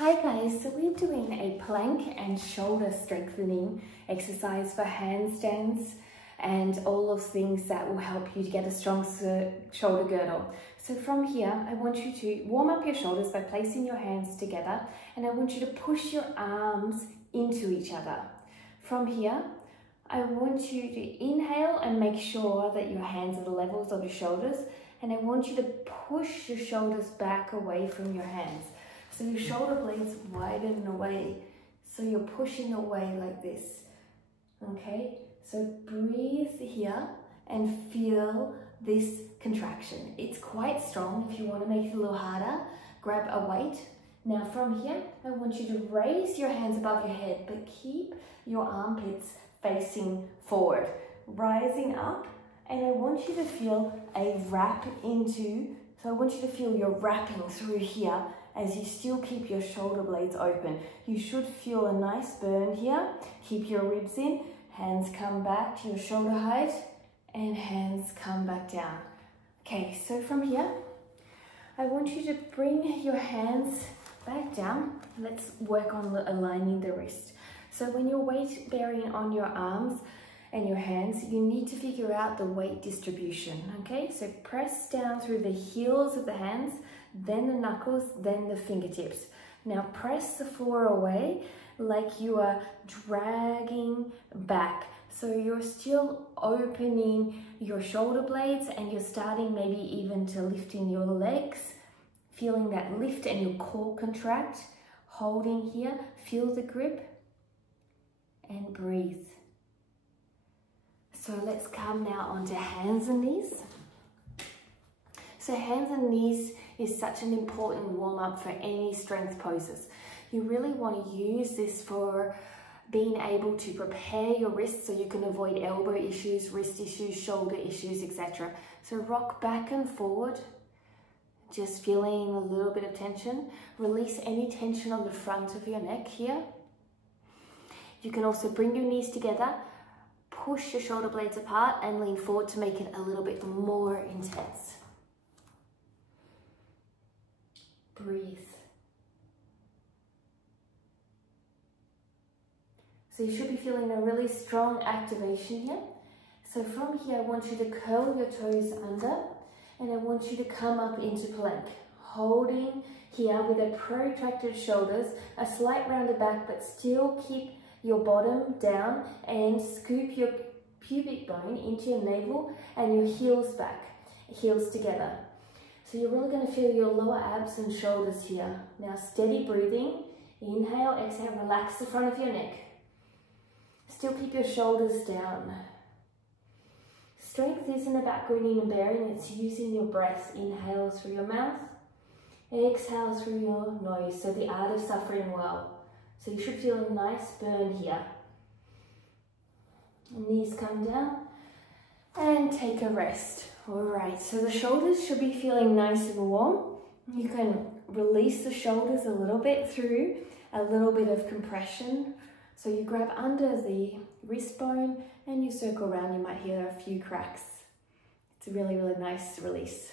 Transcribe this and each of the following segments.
Hi guys, so we're doing a plank and shoulder strengthening exercise for handstands and all of things that will help you to get a strong shoulder girdle. So from here, I want you to warm up your shoulders by placing your hands together, and I want you to push your arms into each other. From here, I want you to inhale and make sure that your hands are the levels of your shoulders, and I want you to push your shoulders back away from your hands. So your shoulder blades widen away. So you're pushing away like this. Okay, so breathe here and feel this contraction. It's quite strong. If you want to make it a little harder, grab a weight. Now from here, I want you to raise your hands above your head, but keep your armpits facing forward. Rising up, and I want you to feel a wrap into, so I want you to feel you're wrapping through here as you still keep your shoulder blades open. You should feel a nice burn here. Keep your ribs in, hands come back to your shoulder height, and hands come back down. Okay, so from here, I want you to bring your hands back down. Let's work on aligning the wrist. So when you're weight bearing on your arms and your hands, you need to figure out the weight distribution, okay? So press down through the heels of the hands, then the knuckles, then the fingertips. Now press the floor away like you are dragging back. So you're still opening your shoulder blades and you're starting maybe even to lifting your legs, feeling that lift and your core contract, holding here, feel the grip and breathe. So let's come now onto hands and knees. So hands and knees is such an important warm-up for any strength poses. You really want to use this for being able to prepare your wrists so you can avoid elbow issues, wrist issues, shoulder issues, etc. So rock back and forward, just feeling a little bit of tension. Release any tension on the front of your neck here. You can also bring your knees together, push your shoulder blades apart and lean forward to make it a little bit more intense. Breathe. So you should be feeling a really strong activation here. So from here, I want you to curl your toes under and I want you to come up into plank. Holding here with a protracted shoulders, a slight rounded back, but still keep your bottom down and scoop your pubic bone into your navel and your heels back, heels together. So you're really going to feel your lower abs and shoulders here. Now steady breathing, inhale, exhale, relax the front of your neck. Still keep your shoulders down. Strength isn't about grinning and bearing, it's using your breath. Inhale through your mouth, exhale through your nose. So the art of suffering well. So you should feel a nice burn here. Knees come down and take a rest. All right, so the shoulders should be feeling nice and warm. You can release the shoulders a little bit through a little bit of compression. So you grab under the wrist bone and you circle around. You might hear a few cracks. It's a really, really nice release.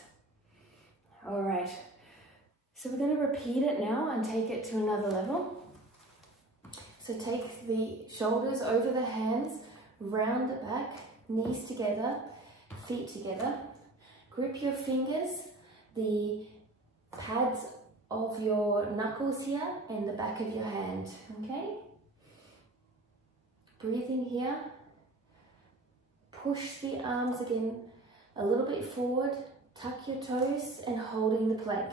All right, so we're going to repeat it now and take it to another level. So take the shoulders over the hands, round it back, knees together, feet together. Grip your fingers, the pads of your knuckles here and the back of your hand, okay? Breathing here. Push the arms again a little bit forward, tuck your toes and holding the plank.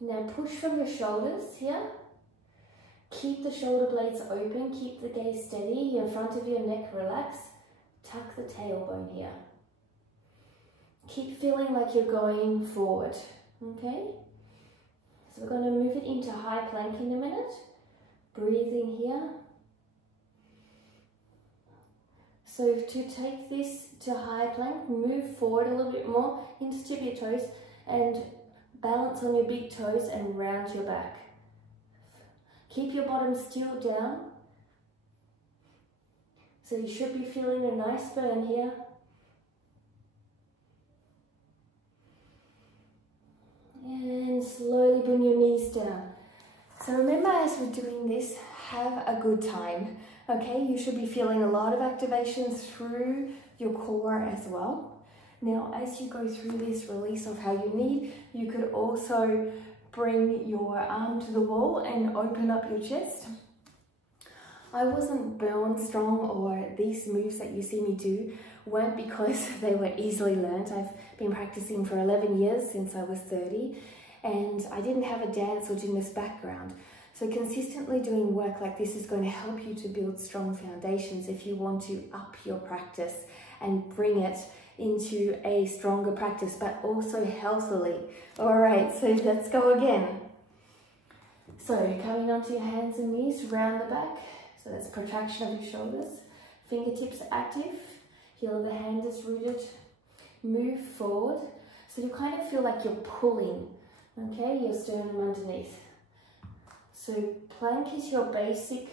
Now push from your shoulders here. Keep the shoulder blades open, keep the gaze steady, in front of your neck relax, tuck the tailbone here. Keep feeling like you're going forward, okay? So we're going to move it into high plank in a minute. Breathing here. So to take this to high plank, move forward a little bit more into tip of your toes and balance on your big toes and round your back. Keep your bottom still down. So you should be feeling a nice burn here. And slowly bring your knees down. So remember, as we're doing this, have a good time, okay? You should be feeling a lot of activations through your core as well. Now, as you go through this release of how you need, you could also bring your arm to the wall and open up your chest. I wasn't born strong, or these moves that you see me do weren't because they were easily learnt. I've been practicing for 11 years since I was 30, and I didn't have a dance or gymnast background. So consistently doing work like this is going to help you to build strong foundations if you want to up your practice and bring it into a stronger practice, but also healthily. All right, so let's go again. So coming onto your hands and knees, round the back. So that's protraction of your shoulders. Fingertips active. Heel of the hand is rooted. Move forward. So you kind of feel like you're pulling, okay, your sternum underneath. So plank is your basic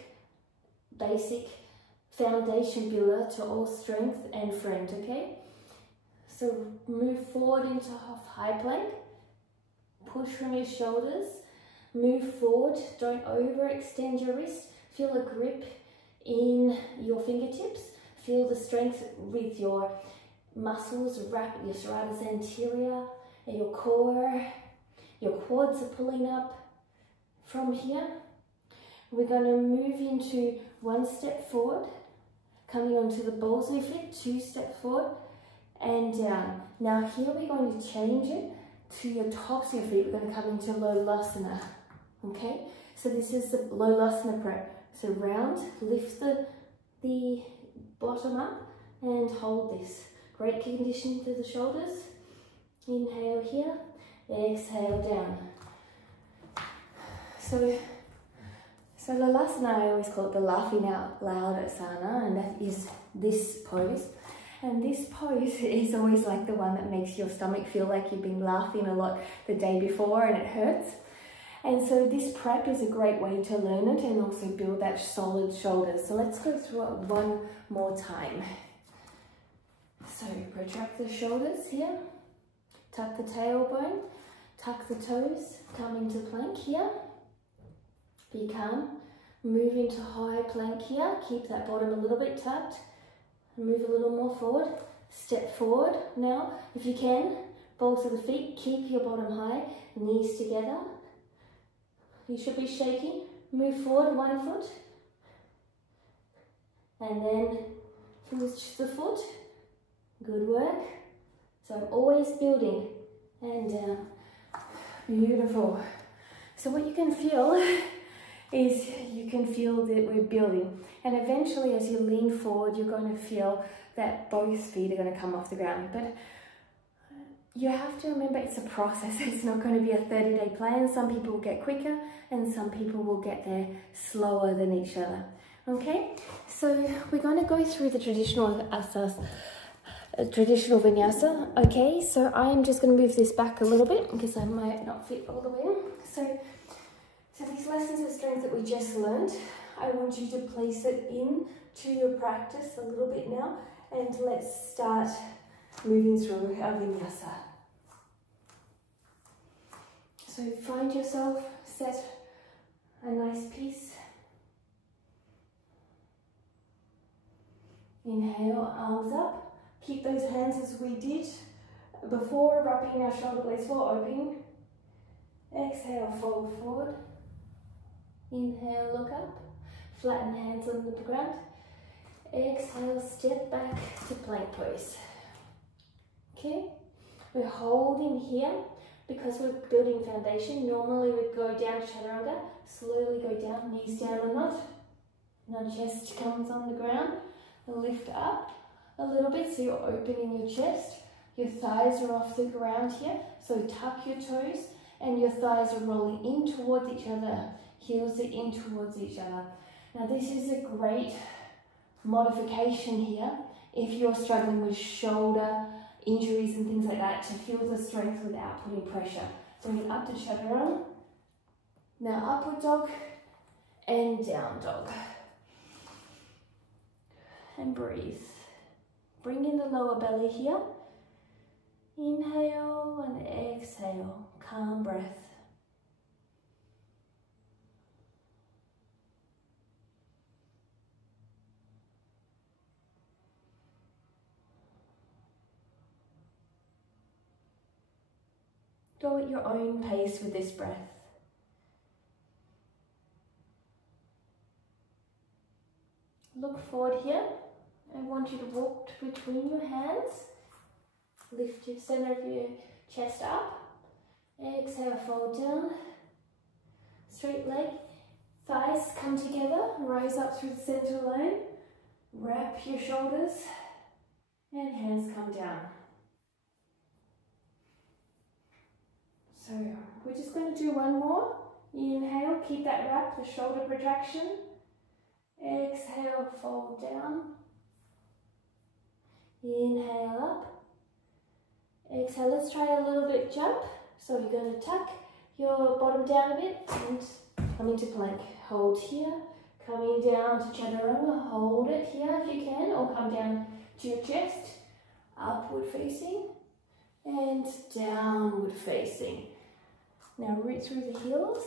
foundation builder to all strength and friend, okay? So move forward into high plank. Push from your shoulders. Move forward. Don't overextend your wrist. Feel a grip in your fingertips. Feel the strength with your muscles, your serratus anterior, and your core. Your quads are pulling up from here. We're going to move into one step forward, coming onto the balls of your feet, 2 steps forward and down. Now here we're going to change it to your tops of your feet. We're going to come into Lolasana, okay? So this is the Lolasana prep. So round, lift the bottom up and hold this. Great condition for the shoulders. Inhale here, exhale down. So Lolasana, I always call it the laughing out loud asana, and that is this pose. And this pose is always like the one that makes your stomach feel like you've been laughing a lot the day before and it hurts. And so this prep is a great way to learn it and also build that solid shoulders. So let's go through it one more time. So protract the shoulders here, tuck the tailbone, tuck the toes, come into plank here. Be calm, move into high plank here, keep that bottom a little bit tucked, move a little more forward, step forward now, if you can, balls of the feet, keep your bottom high, knees together, you should be shaking, move forward 1 foot, and then push the foot, good work, so I'm always building, and down, beautiful. So what you can feel is you can feel that we're building, and eventually as you lean forward you're going to feel that both feet are going to come off the ground. But you have to remember it's a process. It's not going to be a 30-day plan. Some people will get quicker and some people will get there slower than each other. Okay, so we're going to go through the traditional vinyasa. Okay, so I'm just going to move this back a little bit because I might not fit all the way in. So these lessons of strength that we just learned, I want you to place it in to your practice a little bit now, and let's start moving through our vinyasa. So find yourself, set a nice piece. Inhale, arms up. Keep those hands as we did before, wrapping our shoulder blades for open. Exhale, fold forward. Inhale, look up. Flatten hands on the ground. Exhale, step back to plank pose. Okay, we're holding here because we're building foundation. Normally we'd go down chaturanga, slowly go down, knees down a knot. Now chest comes on the ground. Lift up a little bit so you're opening your chest. Your thighs are off the ground here, so tuck your toes and your thighs are rolling in towards each other. Heels are in towards each other. Now this is a great modification here if you're struggling with shoulder injuries and things like that, to feel the strength without putting pressure. Bring it up to chaturanga. Now upward dog and down dog. And breathe. Bring in the lower belly here. Inhale and exhale. Calm breath. Go at your own pace with this breath. Look forward here. I want you to walk between your hands. Lift your center of your chest up. Exhale, fold down. Straight leg. Thighs come together. Rise up through the center line. Wrap your shoulders. And hands come down. So we're just going to do one more. Inhale, keep that wrap, the shoulder protraction. Exhale, fold down. Inhale up. Exhale, let's try a little bit jump. So you're going to tuck your bottom down a bit and come into plank. Hold here. Coming down to chaturanga, hold it here if you can, or come down to your chest. Upward facing and downward facing. Now root through the heels.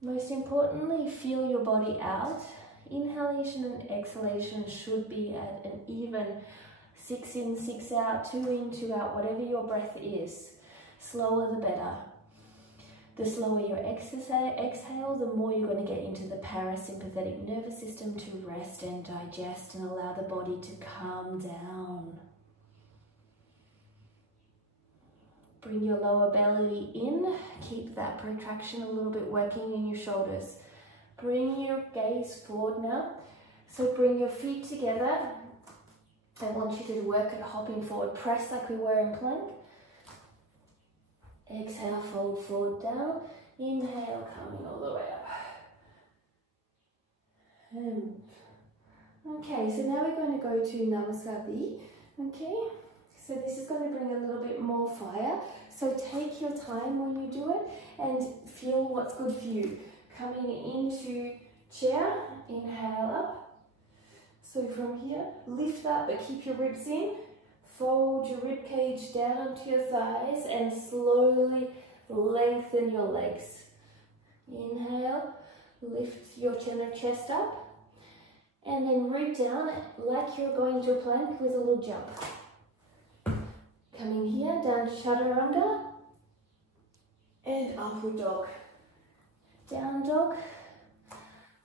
Most importantly, feel your body out. Inhalation and exhalation should be at an even 6 in, 6 out, 2 in, 2 out, whatever your breath is. Slower the better. The slower your exhale, the more you're going to get into the parasympathetic nervous system to rest and digest and allow the body to calm down. Bring your lower belly in. Keep that protraction a little bit working in your shoulders. Bring your gaze forward now. So bring your feet together. I want you to work at hopping forward. Press like we were in plank. Exhale, fold forward down. Inhale, coming all the way up. Okay, so now we're going to go to Namaskar. Okay, so this is going to bring a little bit more fire. So take your time when you do it and feel what's good for you. Coming into chair, inhale up. So from here, lift up but keep your ribs in. Fold your rib cage down to your thighs and slowly lengthen your legs. Inhale, lift your chin or chest up. And then root down like you're going to a plank with a little jump. Coming here, down to chaturanga. And upward dog. Down dog.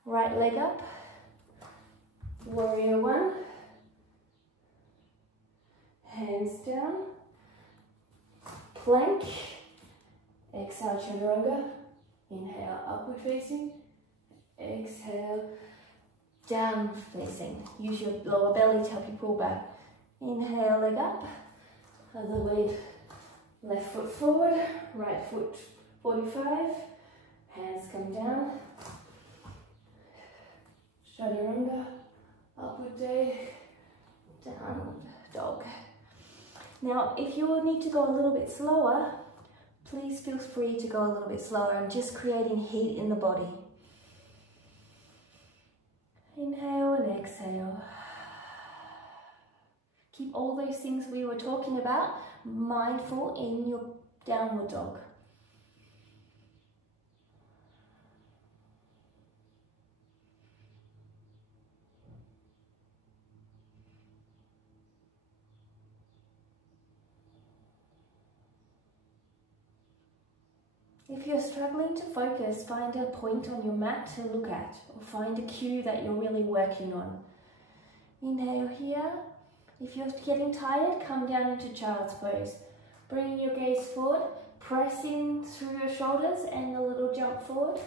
Right leg up. Warrior one. Hands down. Plank. Exhale, chaturanga. Inhale, upward facing. Exhale, down facing. Use your lower belly to help you pull back. Inhale, leg up. Other leg, left foot forward. Right foot 45. Hands come down. Chaturanga. Upward dog. Downward dog. Now, if you need to go a little bit slower, please feel free to go a little bit slower. I'm just creating heat in the body. Inhale and exhale. Keep all those things we were talking about mindful in your downward dog. If you're struggling to focus, find a point on your mat to look at, or find a cue that you're really working on. Inhale here. If you're getting tired, come down into child's pose. Bring your gaze forward, press in through your shoulders and a little jump forward.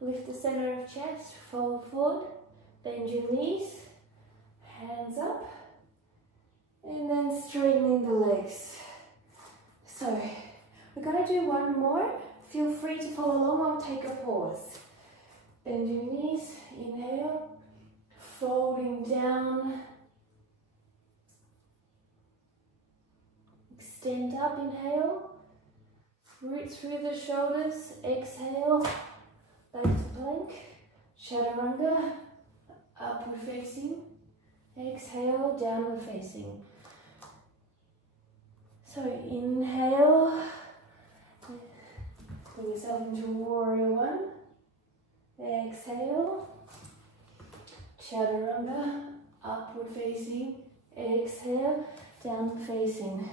Lift the center of chest, fold forward, bend your knees, hands up, and then straightening the legs. So, we're going to do one more. Feel free to follow along. I'll take a pause. Bend your knees. Inhale. Folding down. Extend up. Inhale. Root through the shoulders. Exhale. Back to plank. Chaturanga. Upward facing. Exhale. Downward facing. So inhale. Bring yourself into warrior one. Exhale. Chaturanga, upward facing. Exhale. down facing.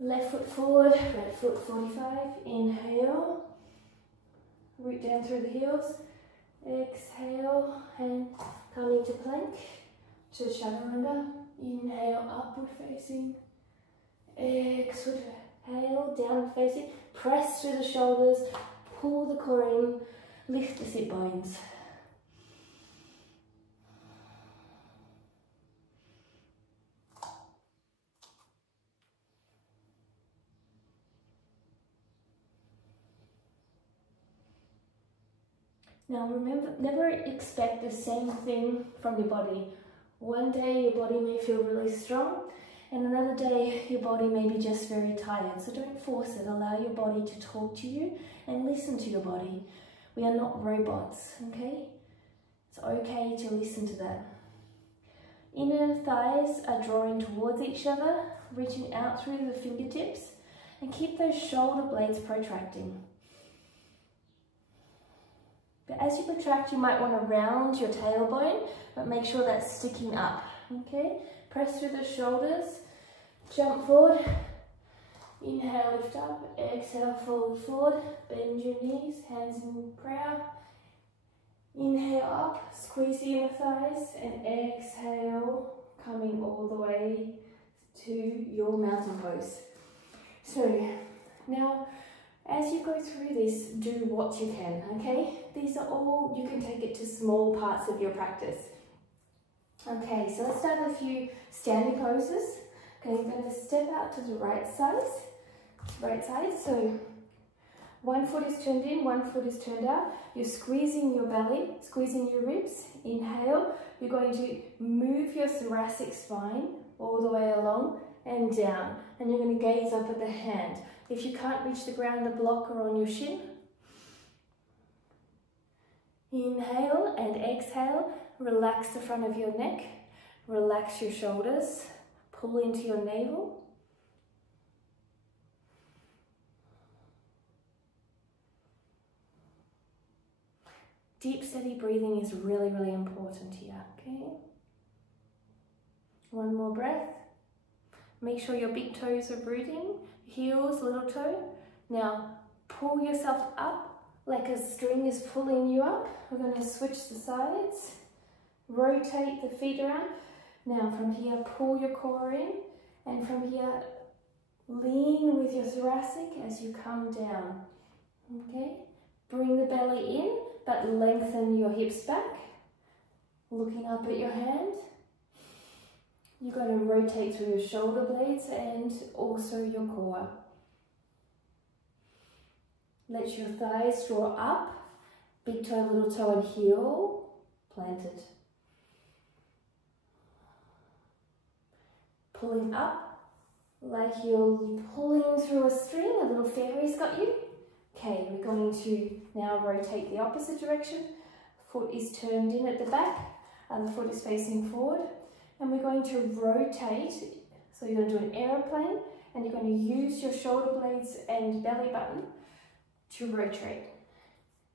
Left foot forward, right foot 45. Inhale, root down through the heels. Exhale, and come into plank to chaturanga. Inhale, upward facing. Exhale, downward facing. Press through the shoulders, pull the core in, lift the sit bones. Now remember, never expect the same thing from your body. One day your body may feel really strong, and another day your body may be just very tired. So don't force it. Allow your body to talk to you and listen to your body. We are not robots, okay? It's okay to listen to that. Inner thighs are drawing towards each other, reaching out through the fingertips, and keep those shoulder blades protracting. But as you protract, you might want to round your tailbone, but make sure that's sticking up, okay? Press through the shoulders, jump forward, inhale, lift up, exhale, fold forward, bend your knees, hands in prayer. Inhale up, squeeze the inner thighs, and exhale, coming all the way to your mountain pose. So now, as you go through this, do what you can, okay? These are all, you can take it to small parts of your practice. Okay, so let's start with a few standing poses. Okay, you're going to step out to the right side. So one foot is turned in, one foot is turned out. You're squeezing your belly, squeezing your ribs. Inhale, you're going to move your thoracic spine all the way along and down. And you're going to gaze up at the hand. If you can't reach the ground, a blocker on your shin. Inhale and exhale, relax the front of your neck, relax your shoulders, pull into your navel. Deep, steady breathing is really, really important here, okay? One more breath. Make sure your big toes are rooting, heels, little toe. Now, pull yourself up like a string is pulling you up. We're going to switch the sides, rotate the feet around. Now, from here, pull your core in, and from here, lean with your thoracic as you come down, okay? Bring the belly in, but lengthen your hips back, looking up at your hand. You're going to rotate through your shoulder blades and also your core. Let your thighs draw up, big toe, little toe and heel planted. Pulling up like you're pulling through a string, a little fairy's got you. Okay, we're going to now rotate the opposite direction. Foot is turned in at the back, and the foot is facing forward. And we're going to rotate, so you're going to do an aeroplane, and you're going to use your shoulder blades and belly button to rotate.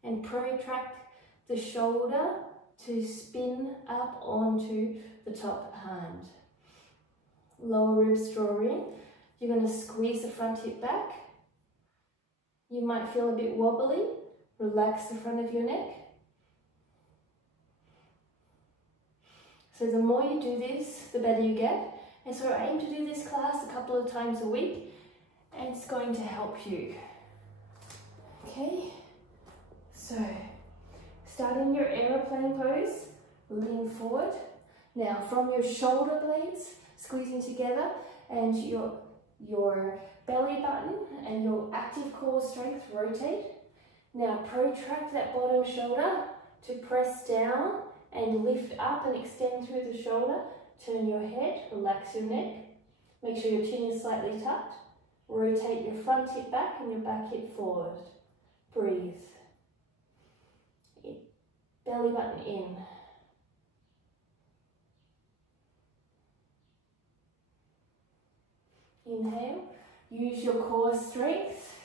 And protract the shoulder to spin up onto the top hand. Lower ribs draw in. You're going to squeeze the front hip back. You might feel a bit wobbly. Relax the front of your neck. So the more you do this, the better you get. And so I aim to do this class a couple of times a week, and it's going to help you. Okay, so starting your aeroplane pose, lean forward. Now from your shoulder blades, squeezing together, and your belly button and your active core strength, rotate. Now protract that bottom shoulder to press down and lift up and extend through the shoulder. Turn your head, relax your neck. Make sure your chin is slightly tucked. Rotate your front hip back and your back hip forward. Breathe. Belly button in. Inhale. Use your core strength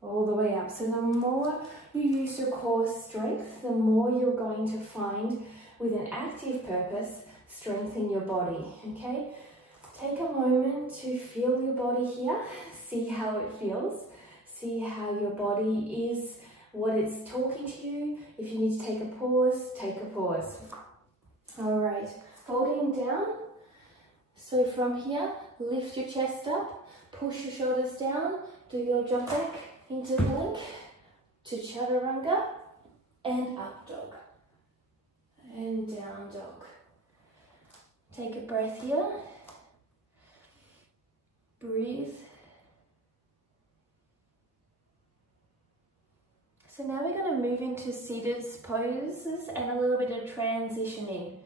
all the way up. So the more you use your core strength, the more you're going to find with an active purpose strength in your body, okay? Take a moment to feel your body here, see how it feels, see how your body is, what it's talking to you. If you need to take a pause, take a pause. All right, folding down. So from here, lift your chest up, push your shoulders down, do your jump back into plank, to chaturanga, and up dog, and down dog. Take a breath here, breathe. So now we're going to move into seated poses and a little bit of transitioning.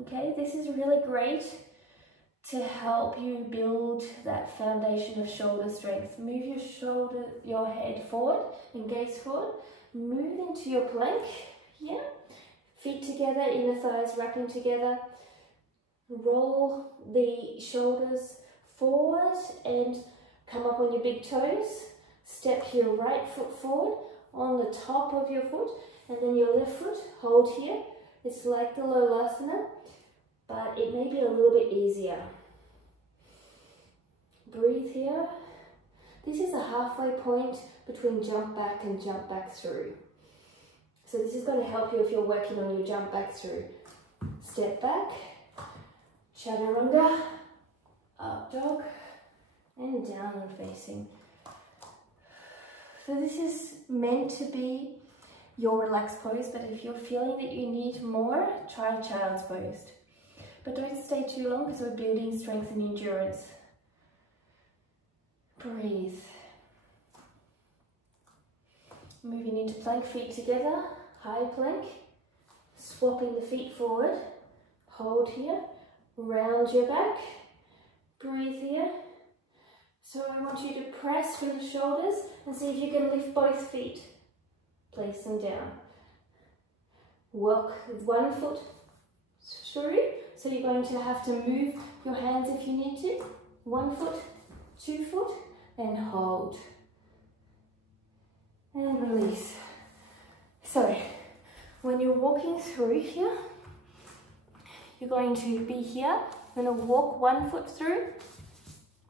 Okay, this is really great to help you build that foundation of shoulder strength. Move your head forward and gaze forward. Move into your plank here. Feet together, inner thighs wrapping together. Roll the shoulders forward and come up on your big toes. Step your right foot forward on the top of your foot, and then your left foot, hold here. It's like the Lolasana, but it may be a little bit easier. Breathe here. This is a halfway point between jump back and jump back through. So this is going to help you if you're working on your jump back through. Step back, chaturanga, up dog, and downward facing. So this is meant to be your relaxed pose, but if you're feeling that you need more, try child's pose. But don't stay too long because we're building strength and endurance. Breathe. Moving into plank, feet together, high plank. Swapping the feet forward. Hold here. Round your back. Breathe here. So I want you to press with the shoulders and see if you can lift both feet. Place them down. Walk with one foot through. So you're going to have to move your hands if you need to. 1 foot, 2 foot, and hold. And release. So when you're walking through here, you're going to be here. You're going to walk 1 foot through,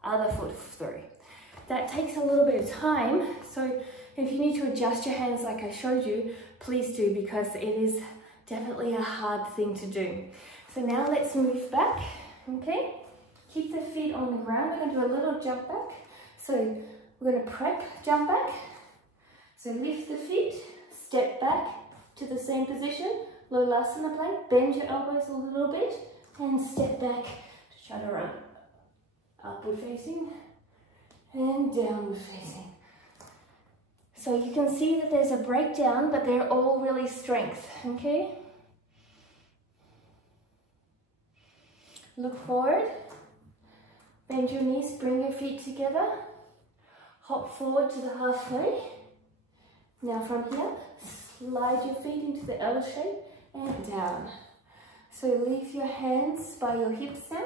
other foot through. That takes a little bit of time, so if you need to adjust your hands like I showed you, please do, because it is definitely a hard thing to do. So now let's move back, okay? Keep the feet on the ground. We're going to do a little jump back. So we're going to prep jump back. So lift the feet, step back to the same position, Lolasana plank, bend your elbows a little bit, and step back to chaturanga. Upward facing and downward facing. So you can see that there's a breakdown, but they're all really strength, okay? Look forward, bend your knees, bring your feet together, hop forward to the halfway. Now from here, slide your feet into the L shape and down. So leave your hands by your hips now,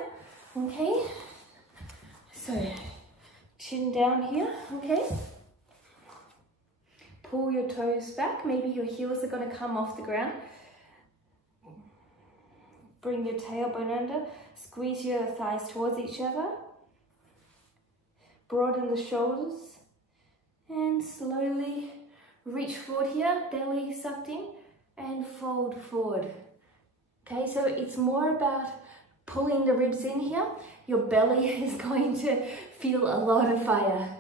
okay? So chin down here, okay? Pull your toes back, maybe your heels are going to come off the ground. Bring your tailbone under, squeeze your thighs towards each other. Broaden the shoulders and slowly reach forward here, belly sucked in, and fold forward. Okay, so it's more about pulling the ribs in here. Your belly is going to feel a lot of fire.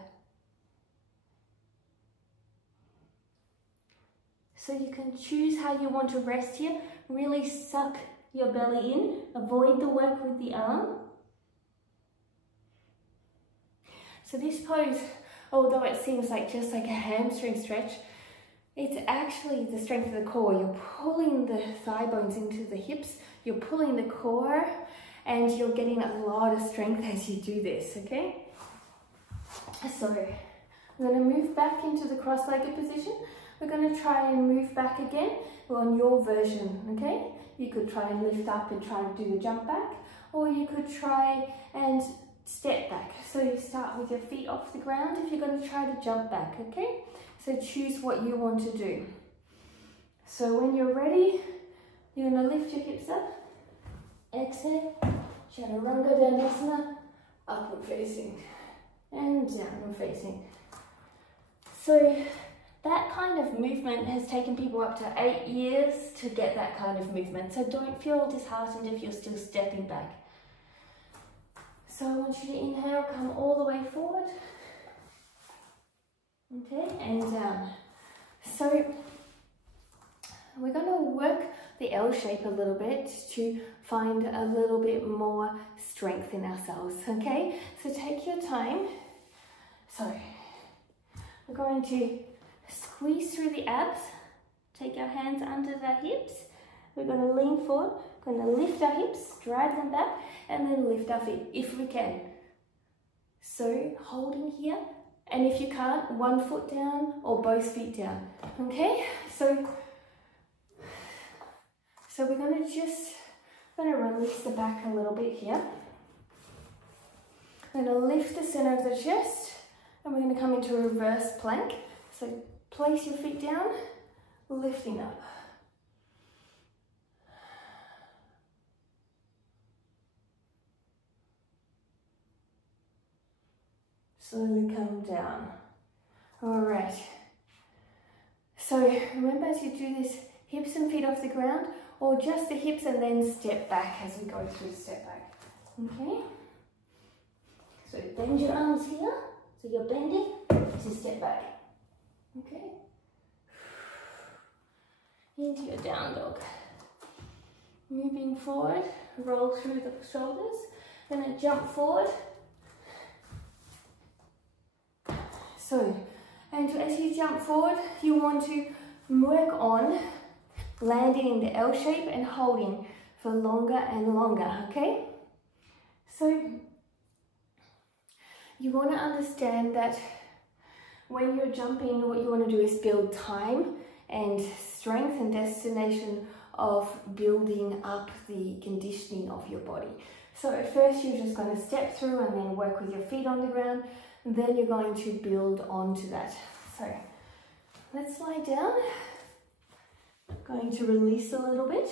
So you can choose how you want to rest here. Really suck your belly in. Avoid the work with the arm. So this pose, although it seems like just like a hamstring stretch, it's actually the strength of the core. You're pulling the thigh bones into the hips, you're pulling the core, and you're getting a lot of strength as you do this, okay? So I'm going to move back into the cross-legged position. We're going to try and move back again on your version, okay? You could try and lift up and try to do a jump back, or you could try and step back. So you start with your feet off the ground if you're going to try to jump back, okay? So choose what you want to do. So when you're ready, you're going to lift your hips up, exhale, Chaturanga Dandasana, upward facing and downward facing. So that kind of movement has taken people up to 8 years to get that kind of movement. So don't feel disheartened if you're still stepping back. So I want you to inhale, come all the way forward. Okay, and down. So we're going to work the L shape a little bit to find a little bit more strength in ourselves, okay? So take your time. So we're going to squeeze through the abs, take our hands under the hips. We're going to lean forward, going to lift our hips, drag them back, and then lift our feet if we can. So holding here, and if you can't, one foot down or both feet down, okay? So we're going to release the back a little bit here. We're going to lift the center of the chest, and we're going to come into a reverse plank. So place your feet down, lifting up. Slowly come down. All right. So remember, as you do this, hips and feet off the ground, or just the hips and then step back as we go through step back. Okay? So bend your arms here. So you're bending to step back. Okay? Into your down dog. Moving forward, roll through the shoulders. Then jump forward. So, and as you jump forward, you want to work on landing in the L shape and holding for longer and longer, okay? So, you want to understand that when you're jumping, what you want to do is build time and strength and destination of building up the conditioning of your body. So at first you're just going to step through and then work with your feet on the ground. Then you're going to build onto that. So let's lie down. Going to release a little bit.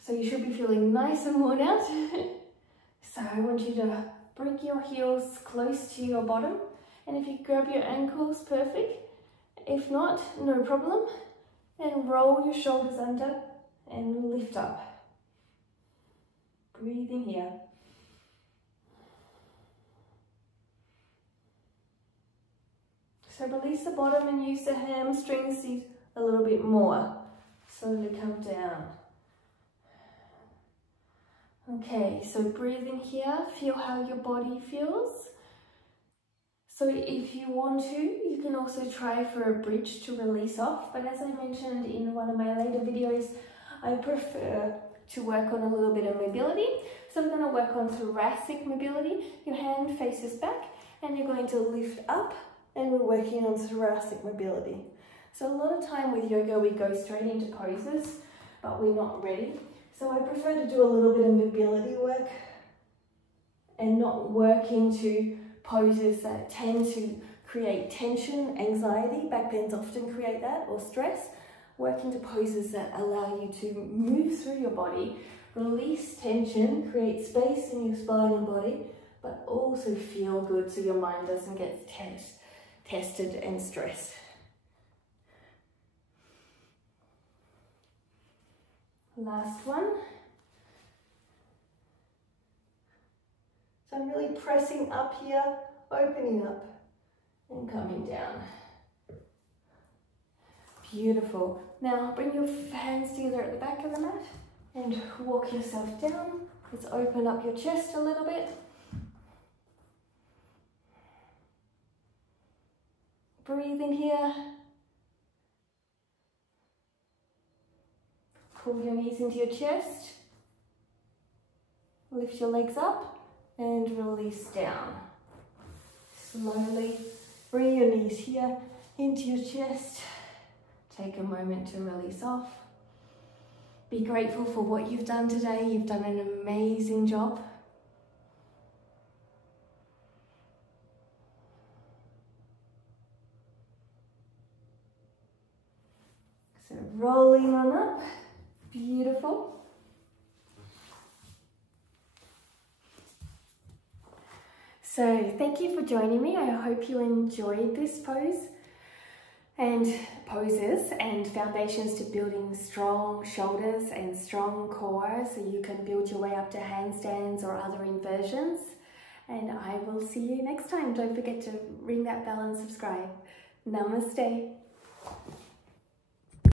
So you should be feeling nice and worn out. So I want you to bring your heels close to your bottom. And if you grab your ankles, perfect. If not, no problem. And roll your shoulders under and lift up. Breathe in here. So release the bottom and use the hamstrings a little bit more. Slowly come down. Okay, so breathe in here. Feel how your body feels. So if you want to, you can also try for a bridge to release off. But as I mentioned in one of my later videos, I prefer to work on a little bit of mobility. So we're going to work on thoracic mobility. Your hand faces back and you're going to lift up. And we're working on thoracic mobility. So a lot of time with yoga, we go straight into poses, but we're not ready. So I prefer to do a little bit of mobility work and not work into poses that tend to create tension, anxiety. Back bends often create that, or stress. Work into poses that allow you to move through your body, release tension, create space in your spine and body, but also feel good so your mind doesn't get tested and stressed. Last one. So I'm really pressing up here, opening up and coming down. Beautiful. Now bring your hands together at the back of the mat and walk yourself down. Let's open up your chest a little bit. Breathe in here. Pull your knees into your chest. Lift your legs up and release down. Slowly bring your knees here into your chest. Take a moment to release off. Be grateful for what you've done today. You've done an amazing job. So rolling on up, beautiful. So thank you for joining me. I hope you enjoyed this pose and poses and foundations to building strong shoulders and strong core, so you can build your way up to handstands or other inversions. And I will see you next time. Don't forget to ring that bell and subscribe. Namaste.